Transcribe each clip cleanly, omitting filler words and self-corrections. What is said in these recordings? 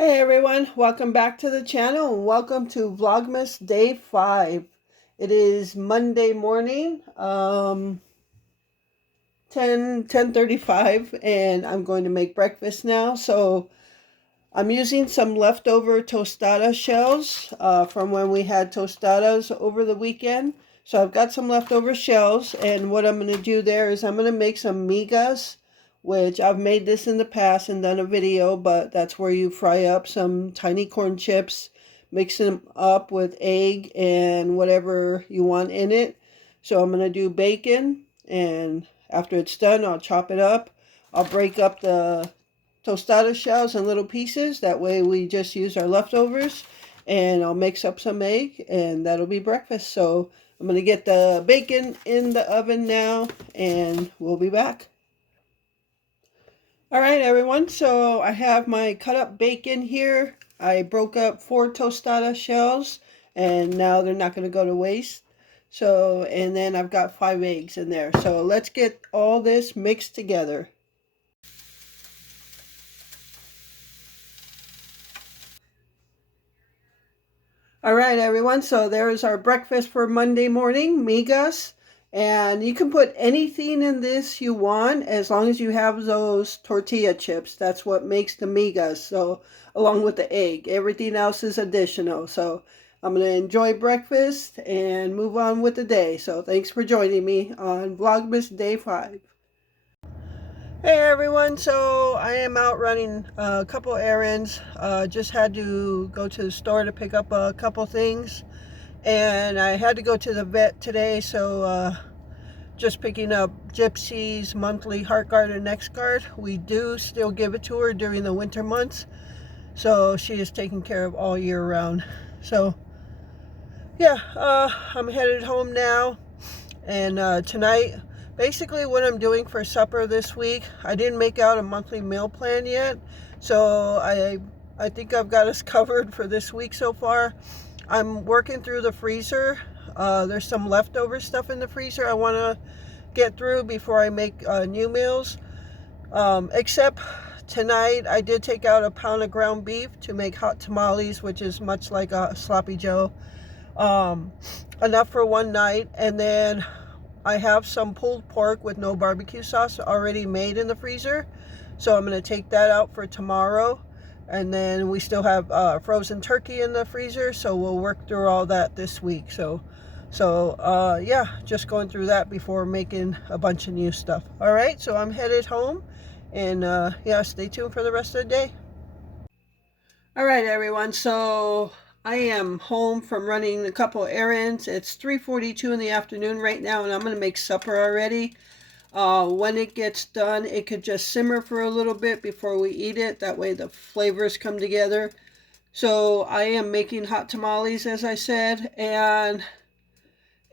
Hey everyone, welcome back to the channel and welcome to Vlogmas Day 5. It is Monday morning, 10:35, and I'm going to make breakfast now. So I'm using some leftover tostada shells from when we had tostadas over the weekend. So I've got some leftover shells, and what I'm going to do there is I'm going to make some migas, which I've made this in the past and done a video, but that's where you fry up some tiny corn chips, mix them up with egg and whatever you want in it. So I'm going to do bacon, and after it's done, I'll chop it up. I'll break up the tostada shells in little pieces. That way we just use our leftovers, and I'll mix up some egg and that'll be breakfast. So I'm going to get the bacon in the oven now and we'll be back. All right, everyone. So I have my cut up bacon here. I broke up 4 tostada shells and now they're not going to go to waste. So, and then I've got 5 eggs in there. So let's get all this mixed together. All right, everyone. So there's our breakfast for Monday morning, migas. And you can put anything in this you want as long as you have those tortilla chips. That's what makes the migas. So along with the egg, everything else is additional. So I'm going to enjoy breakfast and move on with the day. So thanks for joining me on Vlogmas Day 5. Hey everyone, so I am out running a couple errands. Just had to go to the store to pick up a couple things, and I had to go to the vet today, so just picking up Gypsy's monthly heart guard and neck guard. We do still give it to her during the winter months, so she is taken care of all year round. So yeah, I'm headed home now, and tonight, basically what I'm doing for supper this week, I didn't make out a monthly meal plan yet, so I think I've got us covered for this week so far. I'm working through the freezer. There's some leftover stuff in the freezer I want to get through before I make new meals. Except tonight I did take out a pound of ground beef to make hot tamales, which is much like a sloppy joe. Enough for one night, and then I have some pulled pork with no barbecue sauce already made in the freezer, so I'm going to take that out for tomorrow. And then we still have frozen turkey in the freezer, so we'll work through all that this week. So yeah, just going through that before making a bunch of new stuff. All right, so I'm headed home, and yeah, stay tuned for the rest of the day. All right, everyone. So I am home from running a couple errands. It's 3:42 in the afternoon right now, and I'm going to make supper already. When it gets done, it could just simmer for a little bit before we eat it. That way the flavors come together. So I am making hot tamales, as I said, and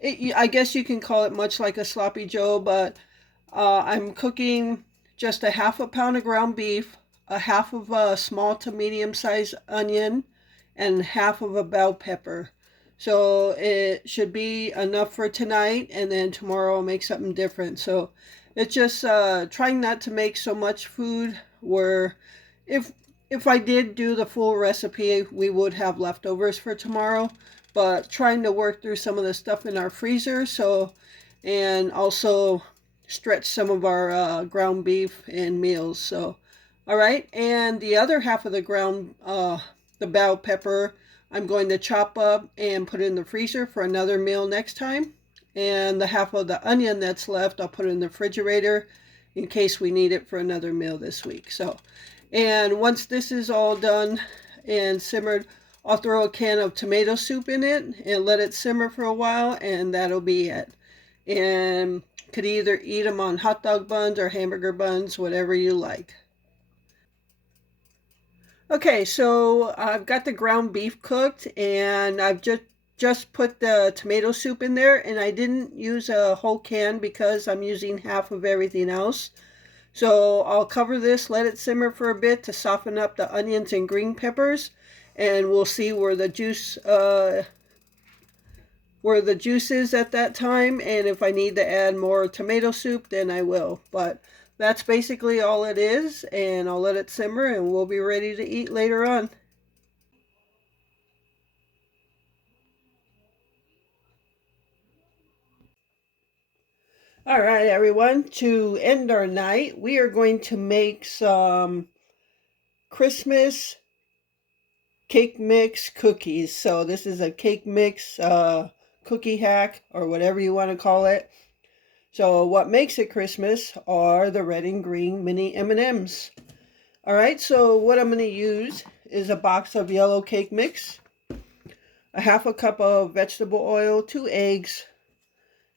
I guess you can call it much like a sloppy joe, but I'm cooking just a half a pound of ground beef, a half of a small to medium sized onion, and half of a bell pepper. So it should be enough for tonight, and then tomorrow I'll make something different. So it's just trying not to make so much food where if if I did do the full recipe, we would have leftovers for tomorrow. But trying to work through some of the stuff in our freezer, so, and also stretch some of our ground beef and meals. So, all right, and the other half of the the bell pepper, I'm going to chop up and put in the freezer for another meal next time. And the half of the onion that's left, I'll put in the refrigerator in case we need it for another meal this week. So, and once this is all done and simmered, I'll throw a can of tomato soup in it and let it simmer for a while, and that'll be it. And could either eat them on hot dog buns or hamburger buns, whatever you like. Okay, so I've got the ground beef cooked, and I've just put the tomato soup in there, and I didn't use a whole can because I'm using half of everything else. So I'll cover this, let it simmer for a bit to soften up the onions and green peppers, and we'll see where the juice is at that time, and if I need to add more tomato soup, then I will. But that's basically all it is, and I'll let it simmer and we'll be ready to eat later on. All right, everyone, to end our night, we are going to make some Christmas cake mix cookies. So this is a cake mix cookie hack or whatever you want to call it. So what makes it Christmas are the red and green mini M&Ms. All right, so what I'm going to use is a box of yellow cake mix, a half a cup of vegetable oil, 2 eggs,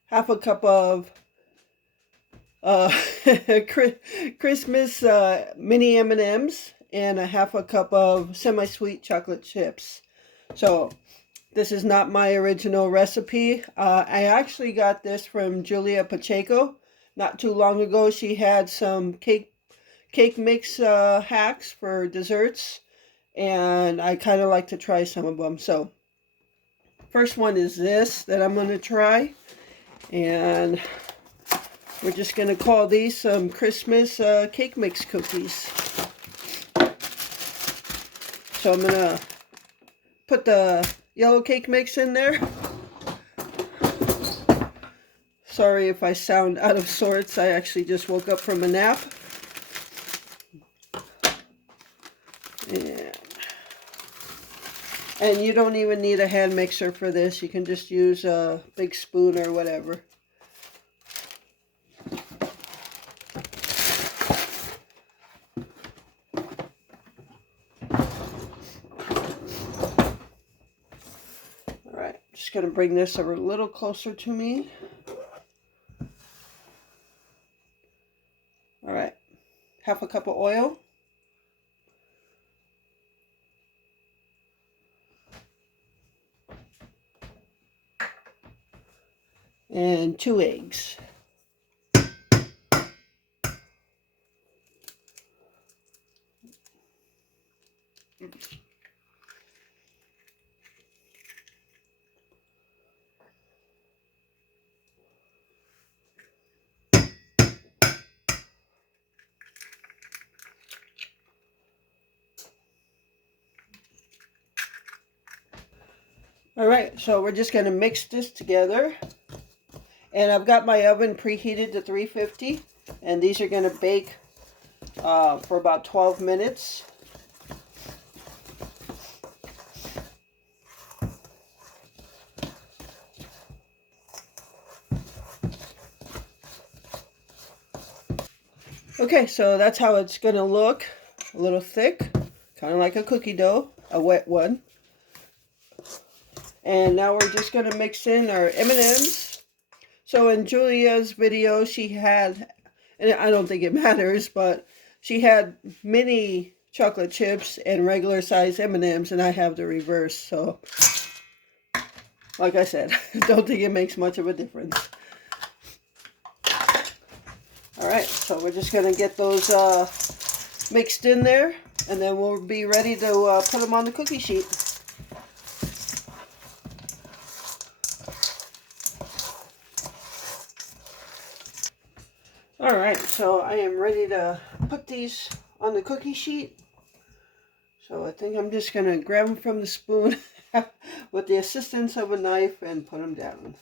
half a cup of uh, Christmas mini M&Ms, and a half a cup of semi-sweet chocolate chips. So this is not my original recipe. I actually got this from Julia Pacheco not too long ago. She had some cake mix hacks for desserts, and I kind of like to try some of them. So first one is this that I'm going to try, and we're just going to call these some Christmas cake mix cookies. So I'm going to put the yellow cake mix in there. Sorry if I sound out of sorts. I actually just woke up from a nap. And you don't even need a hand mixer for this. You can just use a big spoon or whatever. Alright, just going to bring this a little closer to me. Alright, half a cup of oil. And 2 eggs. Alright, so we're just going to mix this together. And I've got my oven preheated to 350. And these are going to bake for about 12 minutes. Okay, so that's how it's going to look. A little thick, kind of like a cookie dough, a wet one. And now we're just going to mix in our M&Ms. So in Julia's video, she had, and I don't think it matters, but she had mini chocolate chips and regular size M&Ms, and I have the reverse. So, like I said, don't think it makes much of a difference. Alright, so we're just going to get those mixed in there, and then we'll be ready to put them on the cookie sheet. Alright, so I am ready to put these on the cookie sheet. So I think I'm just going to grab them from the spoon with the assistance of a knife and put them down.